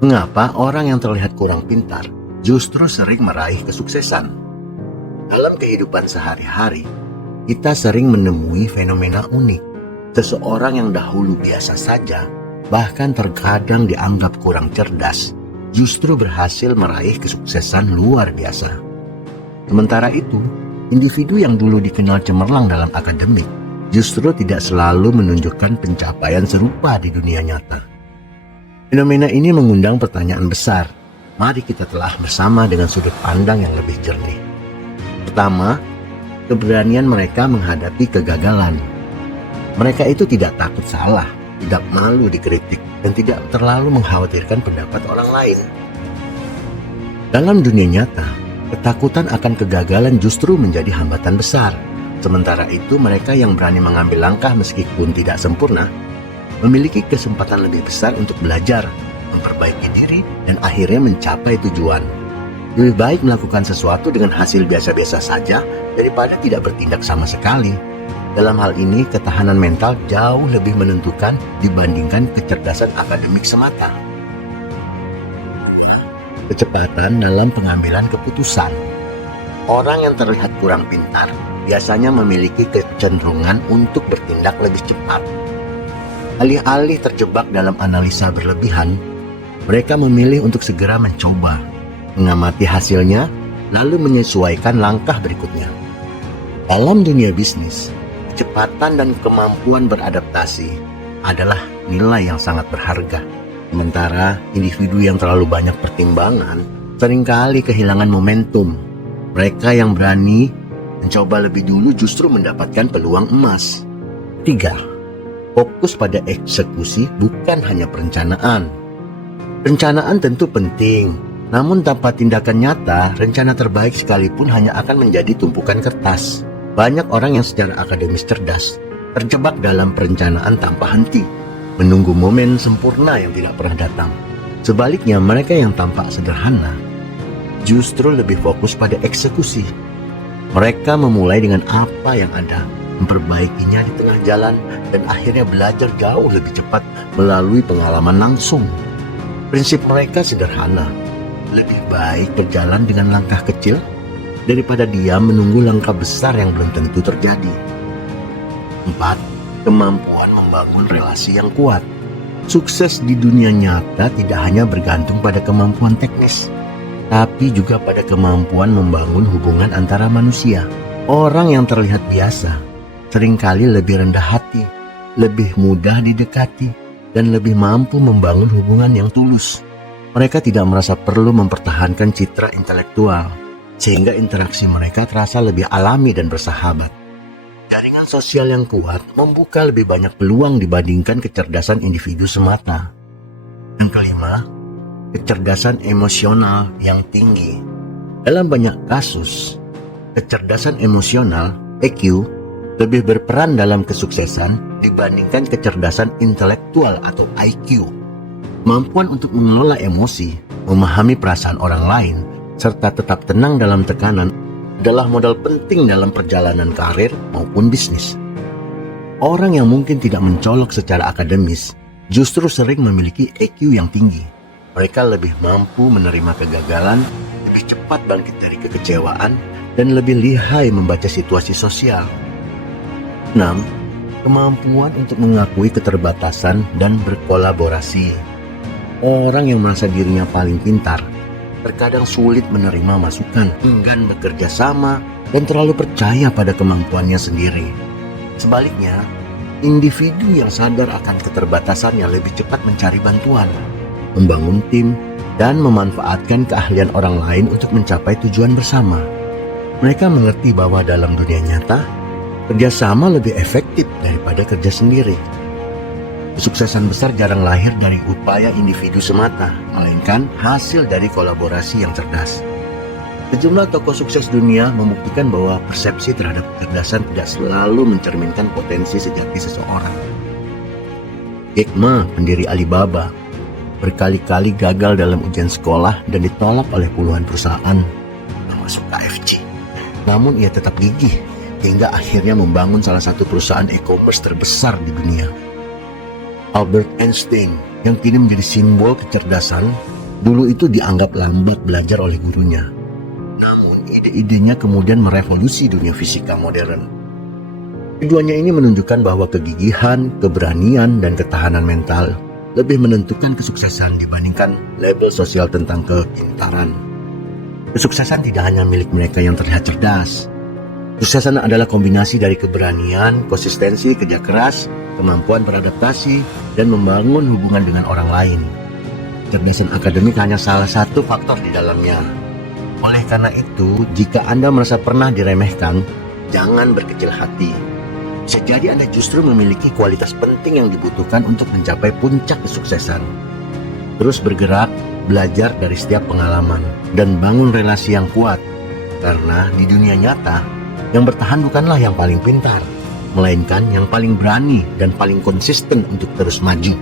Mengapa orang yang terlihat kurang pintar justru sering meraih kesuksesan? Dalam kehidupan sehari-hari, kita sering menemui fenomena unik. Seseorang yang dahulu biasa saja, bahkan terkadang dianggap kurang cerdas, justru berhasil meraih kesuksesan luar biasa. Sementara itu, individu yang dulu dikenal cemerlang dalam akademik, justru tidak selalu menunjukkan pencapaian serupa di dunia nyata. Fenomena ini mengundang pertanyaan besar. Mari kita telah bersama dengan sudut pandang yang lebih jernih. Pertama, keberanian mereka menghadapi kegagalan. Mereka itu tidak takut salah, tidak malu dikritik, dan tidak terlalu mengkhawatirkan pendapat orang lain. Dalam dunia nyata, ketakutan akan kegagalan justru menjadi hambatan besar. Sementara itu, mereka yang berani mengambil langkah meskipun tidak sempurna, memiliki kesempatan lebih besar untuk belajar, memperbaiki diri, dan akhirnya mencapai tujuan. Lebih baik melakukan sesuatu dengan hasil biasa-biasa saja daripada tidak bertindak sama sekali. Dalam hal ini, ketahanan mental jauh lebih menentukan dibandingkan kecerdasan akademik semata. Kecepatan dalam pengambilan keputusan. Orang yang terlihat kurang pintar biasanya memiliki kecenderungan untuk bertindak lebih cepat. Alih-alih terjebak dalam analisa berlebihan, mereka memilih untuk segera mencoba, mengamati hasilnya, lalu menyesuaikan langkah berikutnya. Dalam dunia bisnis, kecepatan dan kemampuan beradaptasi adalah nilai yang sangat berharga. Sementara individu yang terlalu banyak pertimbangan seringkali kehilangan momentum. Mereka yang berani mencoba lebih dulu justru mendapatkan peluang emas. 3. Fokus pada eksekusi, bukan hanya perencanaan. Perencanaan tentu penting, namun tanpa tindakan nyata, rencana terbaik sekalipun hanya akan menjadi tumpukan kertas. Banyak orang yang secara akademis cerdas terjebak dalam perencanaan tanpa henti, menunggu momen sempurna yang tidak pernah datang. Sebaliknya, mereka yang tampak sederhana justru lebih fokus pada eksekusi. Mereka memulai dengan apa yang ada, memperbaikinya di tengah jalan, dan akhirnya belajar jauh lebih cepat melalui pengalaman langsung. Prinsip mereka sederhana, lebih baik berjalan dengan langkah kecil daripada diam menunggu langkah besar yang belum tentu terjadi. 4. Kemampuan membangun relasi yang kuat. Sukses di dunia nyata tidak hanya bergantung pada kemampuan teknis, tapi juga pada kemampuan membangun hubungan antara manusia. Orang yang terlihat biasa seringkali lebih rendah hati, lebih mudah didekati, dan lebih mampu membangun hubungan yang tulus. Mereka tidak merasa perlu mempertahankan citra intelektual, sehingga interaksi mereka terasa lebih alami dan bersahabat. Jaringan sosial yang kuat membuka lebih banyak peluang dibandingkan kecerdasan individu semata. Yang kelima, kecerdasan emosional yang tinggi. Dalam banyak kasus, kecerdasan emosional (EQ) lebih berperan dalam kesuksesan dibandingkan kecerdasan intelektual atau IQ. Kemampuan untuk mengelola emosi, memahami perasaan orang lain, serta tetap tenang dalam tekanan adalah modal penting dalam perjalanan karir maupun bisnis. Orang yang mungkin tidak mencolok secara akademis justru sering memiliki EQ yang tinggi. Mereka lebih mampu menerima kegagalan, lebih cepat bangkit dari kekecewaan, dan lebih lihai membaca situasi sosial. 6. Kemampuan untuk mengakui keterbatasan dan berkolaborasi. Orang yang merasa dirinya paling pintar terkadang sulit menerima masukan, enggan bekerja sama, dan terlalu percaya pada kemampuannya sendiri. Sebaliknya, individu yang sadar akan keterbatasannya lebih cepat mencari bantuan, membangun tim, dan memanfaatkan keahlian orang lain untuk mencapai tujuan bersama. Mereka mengerti bahwa dalam dunia nyata, kerjasama lebih efektif daripada kerja sendiri. Kesuksesan besar jarang lahir dari upaya individu semata, melainkan hasil dari kolaborasi yang cerdas. Sejumlah tokoh sukses dunia membuktikan bahwa persepsi terhadap kecerdasan tidak selalu mencerminkan potensi sejati seseorang. Jack Ma, pendiri Alibaba, berkali-kali gagal dalam ujian sekolah dan ditolak oleh puluhan perusahaan, termasuk KFC. Namun ia tetap gigih hingga akhirnya membangun salah satu perusahaan e-commerce terbesar di dunia. Albert Einstein yang kini menjadi simbol kecerdasan, dulu itu dianggap lambat belajar oleh gurunya. Namun ide-idenya kemudian merevolusi dunia fisika modern. Keduanya ini menunjukkan bahwa kegigihan, keberanian, dan ketahanan mental lebih menentukan kesuksesan dibandingkan label sosial tentang kepintaran. Kesuksesan tidak hanya milik mereka yang terlihat cerdas. Kesuksesan adalah kombinasi dari keberanian, konsistensi, kerja keras, kemampuan beradaptasi, dan membangun hubungan dengan orang lain. Kecerdasan akademik hanya salah satu faktor di dalamnya. Oleh karena itu, jika Anda merasa pernah diremehkan, jangan berkecil hati. Bisa jadi Anda justru memiliki kualitas penting yang dibutuhkan untuk mencapai puncak kesuksesan. Terus bergerak, belajar dari setiap pengalaman, dan bangun relasi yang kuat. Karena di dunia nyata, yang bertahan bukanlah yang paling pintar, melainkan yang paling berani dan paling konsisten untuk terus maju.